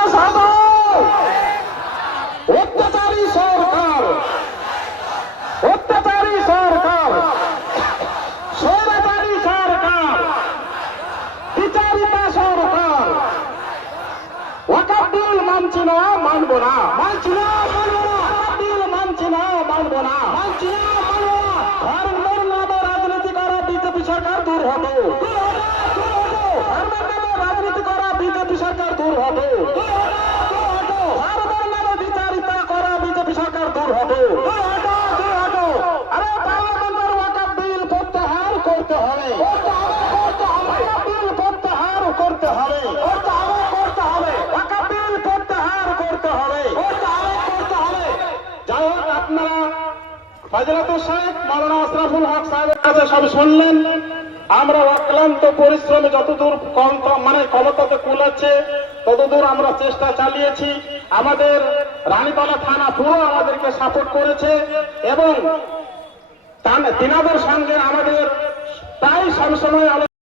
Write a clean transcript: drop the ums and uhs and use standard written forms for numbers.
বাংলাদেশ হাটাও, অত্যাচারী সরকার, অত্যাচারী সরকার, স্বৈরাচারী সরকার, বিচারিতা সরকার। ওয়াকফ বিল মানছি না, মানবো না, মানছি না, মানবো না, ওয়াকফ বিল মানছি না, মানবো না, মানছি না, মানবো না। ধর্মের নামে রাজনীতি করা বিজেপি সরকার দূর হবে, ধর্মের নামে রাজনীতি করা বিজেপি সরকার দূর হবে, ধর্মের নামে বিচারিতা করা বিজেপি সরকার দূর হবে। আরে পার্লামেন্টের ওয়াকফ বিল প্রত্যাহার করতে হবে, ওয়াকফ বিল প্রত্যাহার করতে হবে, ওয়াকফ বিল প্রত্যাহার করতে হবে। যাই হোক, আপনারা ফজলাতুল শেখ মাওলানা আশরাফুল হক সাহেবের কাছে সব শুনলেন। আমরা অক্লান্ত পরিশ্রমে যতদূর ক্ষমতাতে কুলাচ্ছে ততদূর আমরা চেষ্টা চালিয়েছি। আমাদের রানীতলা থানা পুরো আমাদেরকে সাপোর্ট করেছে এবং তিনাদের সঙ্গে আমাদের প্রায় সবসময়